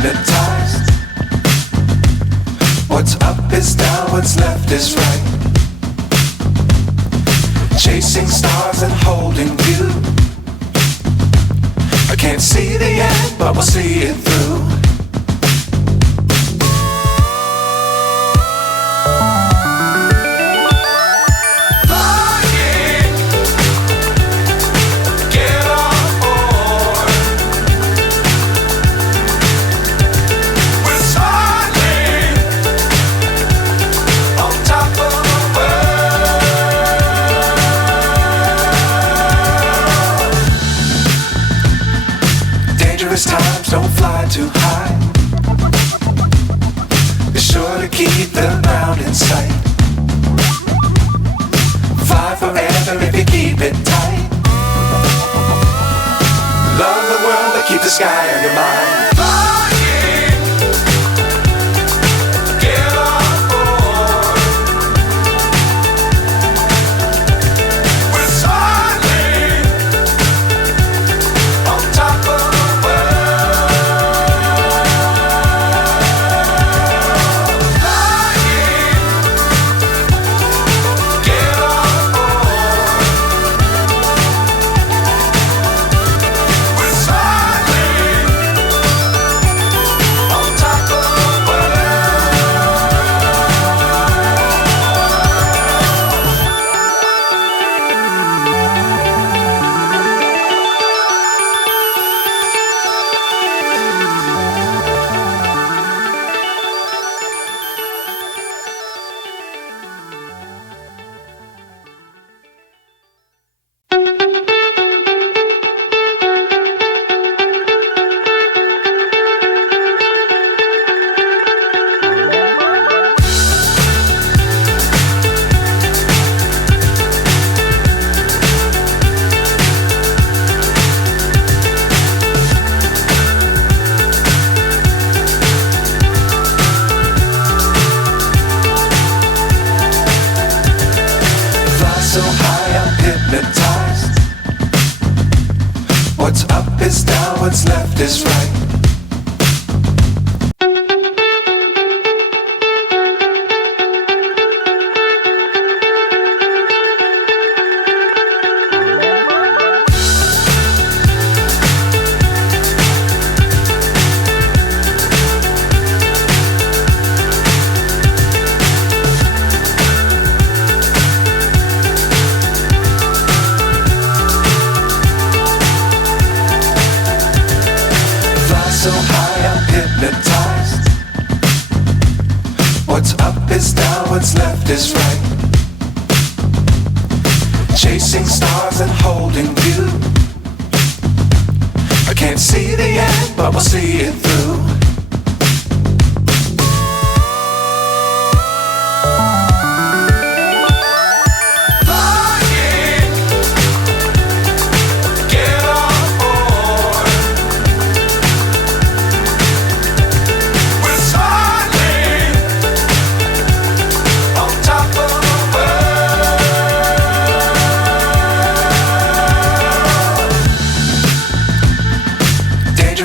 hypnotized. What's up is down, what's left is right. Chasing stars and holding you. I can't see the end, but we'll see it through. Times don't fly too high. Be sure to keep the ground in sight. Fly forever if you keep it tight. Love the world but keep the sky on your mind. So high I'm hypnotized. What's up is down, what's left is right. So high I'm hypnotized. What's up is down, what's left is right. Chasing stars and holding you. I can't see the end, but we'll see it through.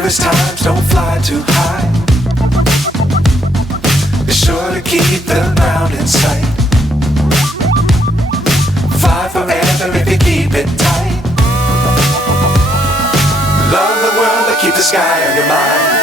Times don't fly too high. Be sure to keep the ground in sight. Fly forever if you keep it tight. Love the world but keep the sky on your mind.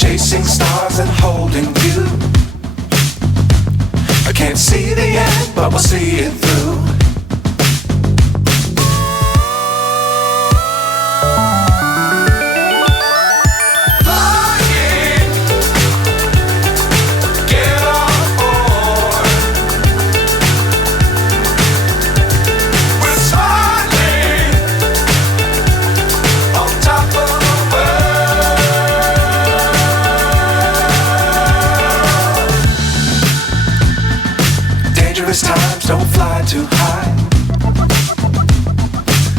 Chasing stars and holding you. I can't see the end, but we'll see it through. Times don't fly too high.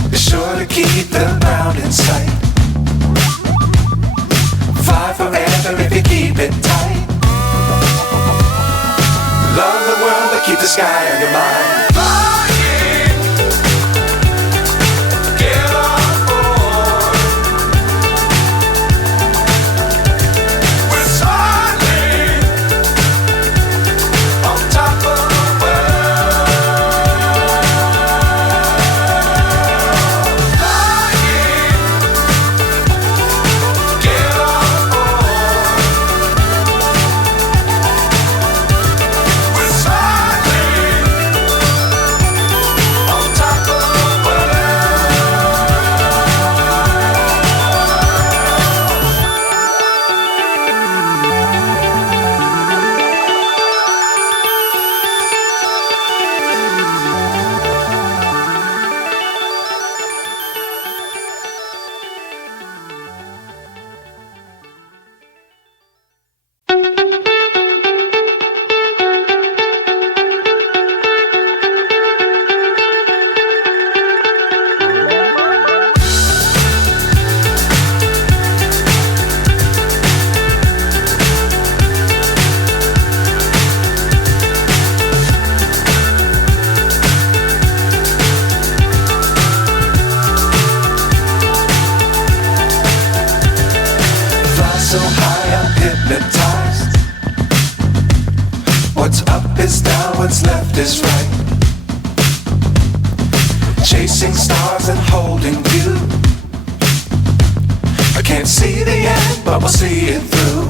Be sure to keep the ground in sight. Fly forever if you keep it tight. Love the world, but keep the sky on your mind. So high I'm hypnotized. What's up is down, what's left is right. Chasing stars and holding you. I can't see the end, but we'll see it through.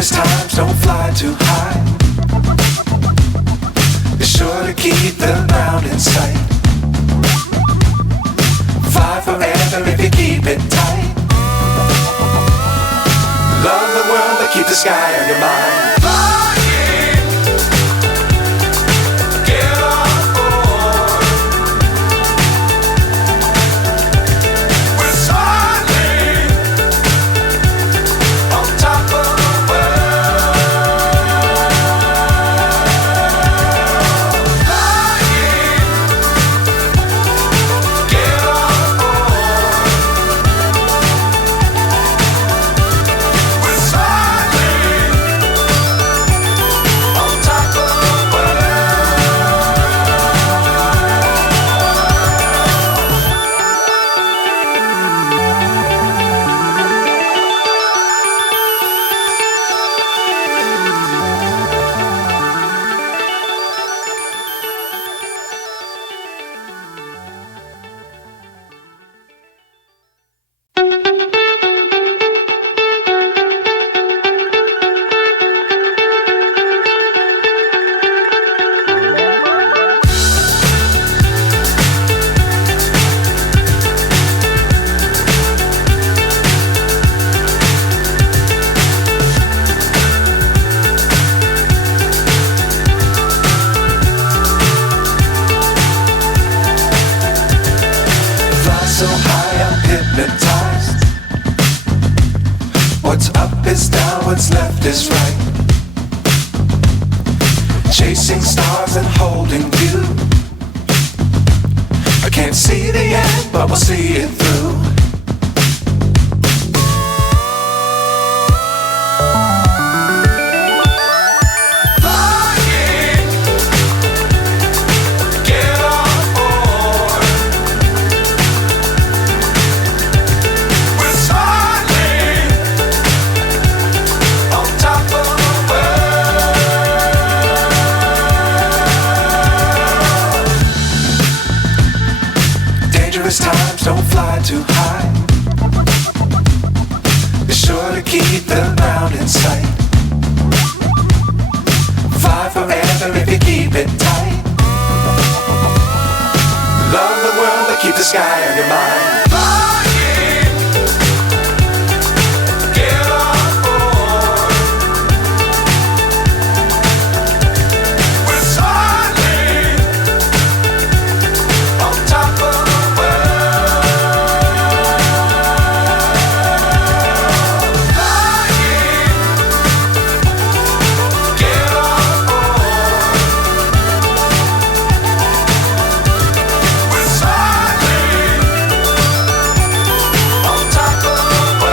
Times don't fly too high. Be sure to keep the ground in sight. Fly forever if you keep it tight. Love the world, but keep the sky on your mind. So high I'm hypnotized. What's up is down, what's left is right. Chasing stars and holding you. I can't see the end, but we'll see it through. too high. Be sure to keep the ground in sight. Fly forever if you keep it tight. Love the world but keep the sky on your mind. Flying, get on board. We're soaring on top of the world. Flying, get on board. We're soaring on top of the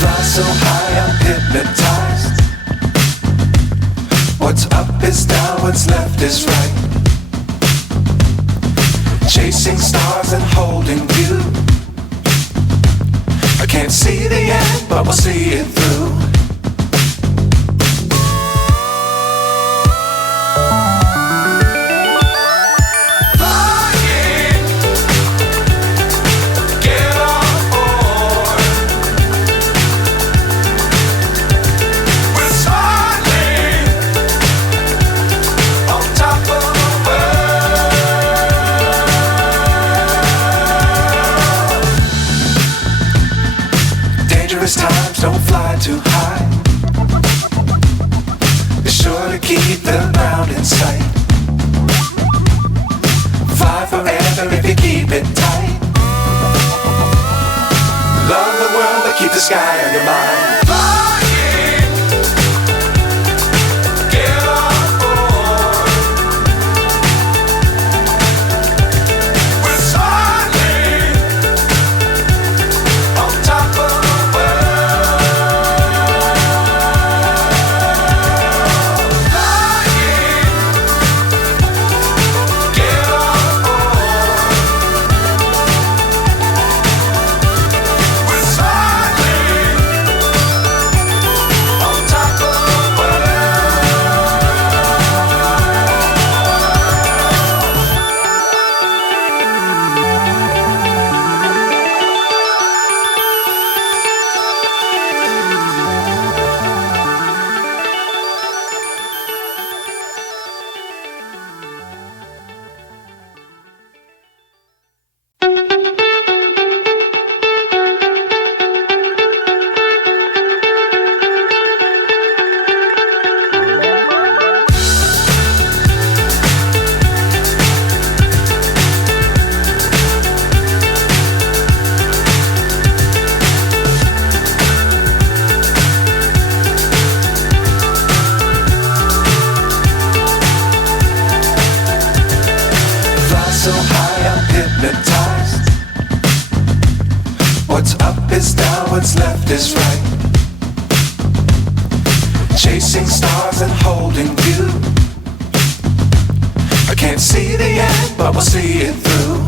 fly so high I'm hypnotized. What's up is down, what's left is right. Chasing stars and holding you. I can't see the end, but we'll see it through. Flying, get on board. We're soaring on top of the world. Dangerous times, don't fly too high. Be sure to keep the ground in sight. Fly forever if you keep it tight. Love the world but keep the sky on your mind. Flying, get on board. We're soaring on top of the world. Flying, get on board. We're soaring on top of the world. Fly so high I'm hypnotized. What's up is down, what's left is right. Chasing stars and holding you. I can't see the end, but we'll see it through.